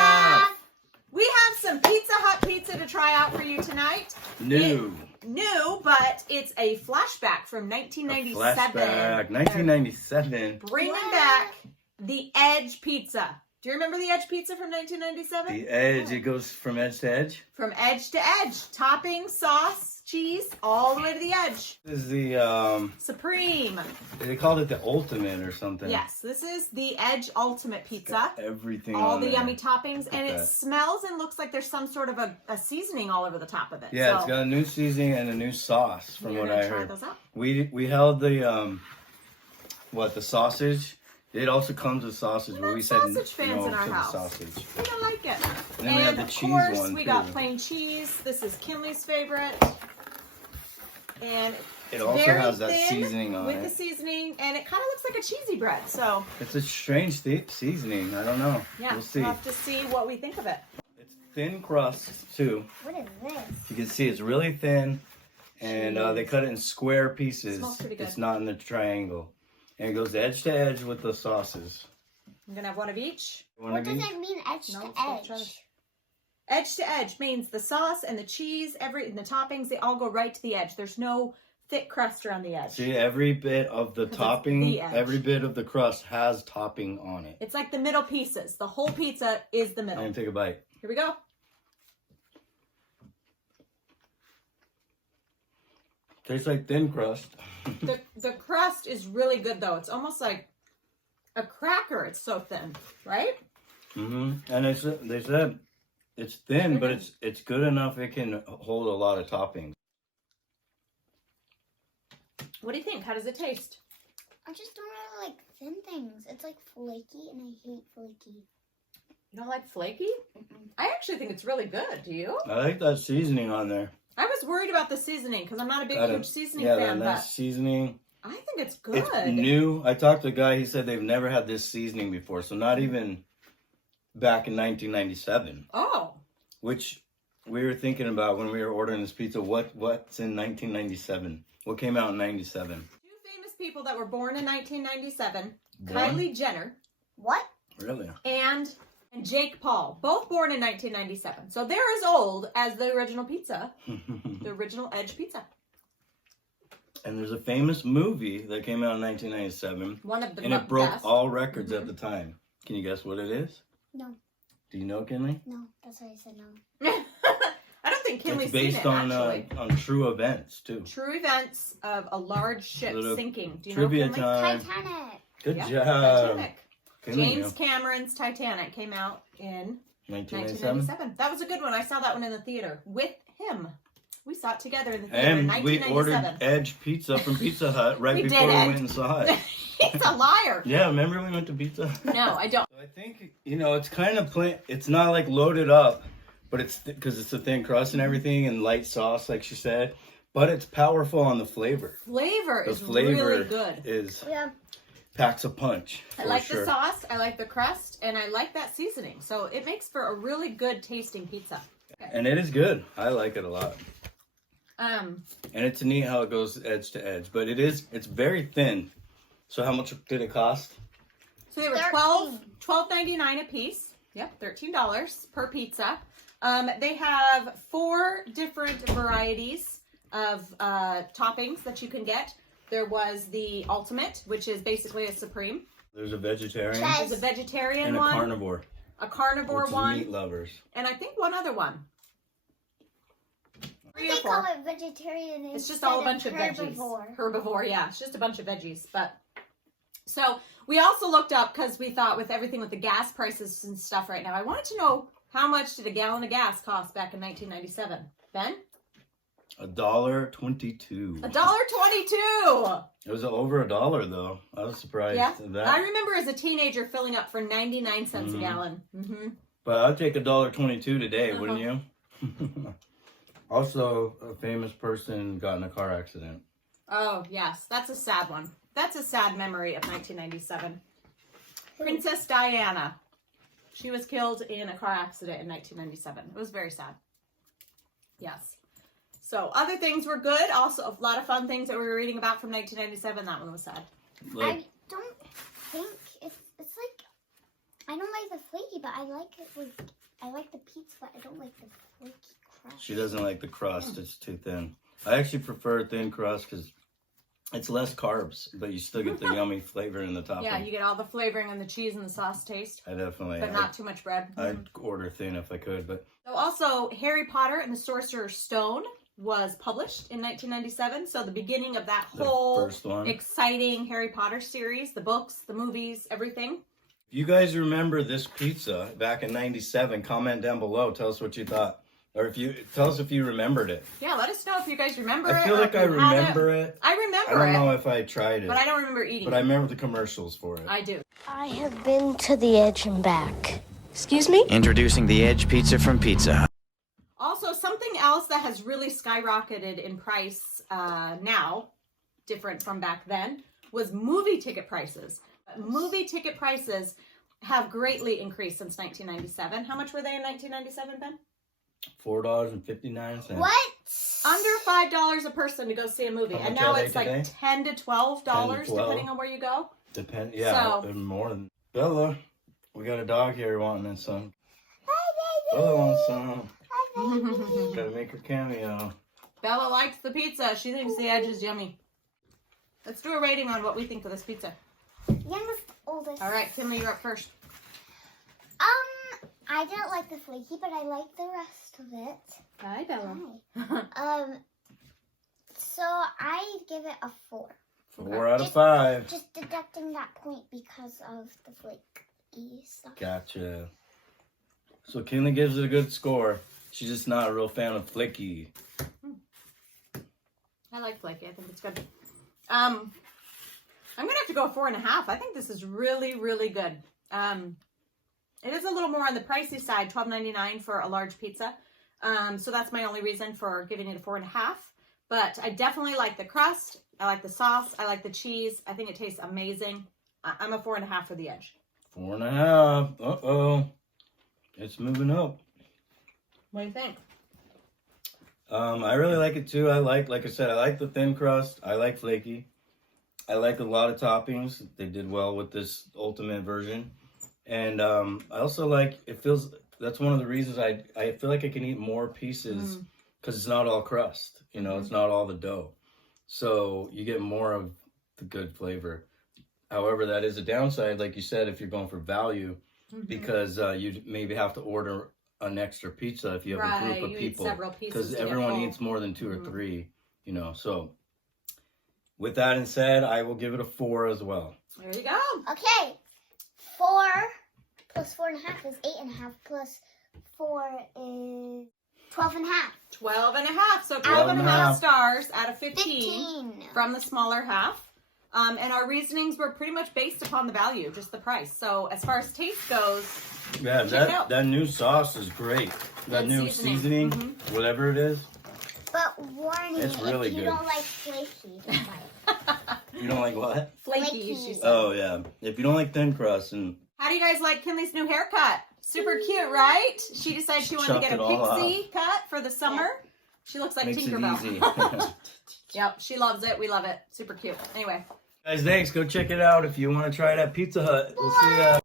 half. We have some Pizza Hut pizza to try out for you tonight. New, but it's a flashback from 1997. Flashback, 1997. Bringing back the Edge pizza. Do you remember the Edge pizza from 1997? The edge, it goes from edge to edge. From edge to edge. Topping, sauce, cheese, all the way to the edge. This is the, Supreme. they called it the Ultimate or something. Yes, this is the Edge Ultimate Pizza. Everything all on the there. yummy toppings, and it that. smells and looks like there's some sort of a seasoning all over the top of it. Yeah, so it's got a new seasoning and a new sauce from you're what gonna I try heard. those out? We held the, the sausage. It also comes with sausage, We're but not we said sausage fans no in our to house. the sausage. We don't like it. And then we have the of cheese course, one, we too. got plain cheese. This is Kinley's favorite. And It also very has that thin seasoning on with it. the seasoning, and it kind of looks like a cheesy bread. So It's a strange seasoning. I don't know. yeah, We'll see. we'll have to see what we think of it. It's thin crust too. What is this? You can see it's really thin, and they cut it in square pieces. Smells pretty good. It's not in the triangle, and it goes edge to edge with the sauces. I'm gonna have one of each. What does that mean, edge No, to let's go try edge? this. Edge to edge means the sauce and the cheese, and the toppings, they all go right to the edge. There's no thick crust around the edge. See, every bit of the 'Cause it's topping, the edge. every bit of the crust has topping on it. It's like the middle pieces. The whole pizza is the I'm middle. gonna take a bite. Here we go. Tastes like thin crust. The crust is really good though. It's almost like a cracker. It's so thin, right? And they said it's thin, but it's good enough. It can hold a lot of toppings. What do you think? How does it taste? I just don't really like thin things. It's like flaky, and I hate flaky. You don't like flaky? I actually think it's really good. Do you? I like that seasoning on there. I was worried about the seasoning because I'm not a big, huge seasoning yeah, fan, that but nice seasoning. I think it's good. It's new. I talked to a guy. He said they've never had this seasoning before, so not even back in 1997. Oh. Which we were thinking about when we were ordering this pizza. What's in 1997? What came out in 97? Two famous people that were born in 1997. Born? Kylie Jenner. What? Really? And Jake Paul, both born in 1997. So they're as old as the original pizza, the original Edge pizza. And there's a famous movie that came out in 1997. One of the and it broke best. all records at the time. Can you guess what it is? No. Do you know, Kinley? No, that's why I said no. I don't think Kinley's It's based seen it, on actually. true events too. True events of a large ship Little sinking. Do you trivia know Kinley? time. Titanic. Good Yeah, job. Titanic. Kinley, James Cameron's Titanic came out in 1997. 1997. That was a good one. I saw that one in the theater with him. We saw it together in the theater And in we 1997. ordered Edge pizza from Pizza Hut right We before we didn't. went and saw it. He's a liar. Yeah, remember we went to Pizza Hut? No, I don't. I think, it's kind of plain. It's not like loaded up, but it's because it's a thin crust and everything and light sauce, like she said. But it's powerful on the flavor. Flavor The is flavor really good. Yeah. Packs a punch. I for like sure. the sauce, I like the crust, and I like that seasoning. So it makes for a really good tasting pizza. Okay. And it is good. I like it a lot. Um, And it's neat how it goes edge to edge, but it's very thin. So how much did it cost? so they were $12.99 a piece. Yep, $13 per pizza. They have 4 different varieties of toppings that you can get. There was the Ultimate, which is basically a Supreme. There's a vegetarian Cheese. There's a vegetarian and a one, carnivore. a carnivore Which is one, meat lovers. and I think one other one. 3 or They 4. call it vegetarian. It's just all a bunch of herbivore. veggies. Herbivore, yeah. It's just a bunch of veggies. But so we also looked up because we thought with everything with the gas prices and stuff right now, I wanted to know how much did a gallon of gas cost back in 1997? Ben? $1.22. $1.22. It was over $1 though. I was surprised Yeah. at that. I remember as a teenager filling up for 99 cents a gallon. But I'd take $1.22 today, Uh-huh. wouldn't you? Also, a famous person got in a car accident. Oh, yes. That's a sad one. That's a sad memory of 1997. Princess Diana. She was killed in a car accident in 1997. It was very sad. Yes. So other things were good. Also, a lot of fun things that we were reading about from 1997. That one was sad. Like, I don't think it's like I don't like the flaky, but I like it with. I like the pizza, but I don't like the flaky crust. She doesn't like the crust. It's too thin. I actually prefer thin crust because it's less carbs, but you still get the yummy flavor in the topping. Yeah, you get all the flavoring and the cheese and the sauce taste, I definitely. but not too much bread. I'd order thin if I could, but So also, Harry Potter and the Sorcerer's Stone was published in 1997. So the beginning of that the whole first one. exciting Harry Potter series, the books, the movies, everything. If you guys remember this pizza back in '97, comment down below. Tell us what you thought, or if you tell us if you remembered it. Yeah, let us know if you guys remember it. I feel or like if I you had remember it. I I remember don't it, know if I tried it, but I don't remember eating but it. I remember the commercials for it. I do. I have been to the edge and back. Excuse me? Introducing the Edge Pizza from Pizza Hut. Also, something else that has really skyrocketed in price now, different from back then, was movie ticket prices. Movie ticket prices have greatly increased since 1997. How much were they in 1997, Ben? $4.59. What? Under $5 a person to go see a movie. How And much now are they it's like today? $10 to $12 $10 to $12. depending on where you go. Yeah, So- and more than Bella. We got a dog here wanting some. Bella wants some. Gotta make her cameo. Bella likes the pizza. She thinks the edge is yummy. Let's do a rating on what we think of this pizza. Youngest, oldest. All right, Kimmy, you're up first. I didn't like the flaky, but I like the rest of it. Hi, Bella. Hi. So I give it a 4. 4 out of 5. Just deducting that point because of the flaky stuff. Gotcha. So Kinley gives it a good score. She's just not a real fan of flaky. I like flaky. I think it's good. I'm gonna have to go 4.5. I think this is really, really good. It is a little more on the pricey side, $12.99 for a large pizza. So that's my only reason for giving it a 4.5. But I definitely like the crust. I like the sauce. I like the cheese. I think it tastes amazing. I'm a 4.5 for the edge. 4.5. Uh-oh. It's moving up. What do you think? I really like it too. Like I said, I like the thin crust. I like flaky. I like a lot of toppings. They did well with this ultimate version. And I also like, that's one of the reasons I feel like I can eat more pieces because it's not all crust. You know, it's not all the dough. So you get more of the good flavor. However, that is a downside, like you said, if you're going for value, because you maybe have to order an extra pizza if you have a group of you people. eat several pieces Because to get everyone full. eats more than 2 or 3, you know. So with that said, I will give it a 4 as well. There you go. Okay. 4 plus 4.5 is 8.5 plus 4 is 12.5. 12.5. So 12.5 12.5 stars out of 15 15. from the smaller half. And our reasonings were pretty much based upon the value, just the price. So as far as taste goes, Yeah, check it out. that new sauce is great. That And new seasoning. seasoning, whatever it is. But warning, It's really if you good. don't like flaky, don't buy it. You don't like what? flaky, she said. Oh, yeah. If you don't like thin crust and How do you guys like Kinley's new haircut? Super cute, right? She decided she wanted to Chopped get a it all pixie cut for the summer. She looks like makes it Tinkerbell. easy. Yep, she loves it. We love it. Super cute. Anyway. Guys, thanks. Go check it out if you want to try it at Pizza Hut. We'll see ya.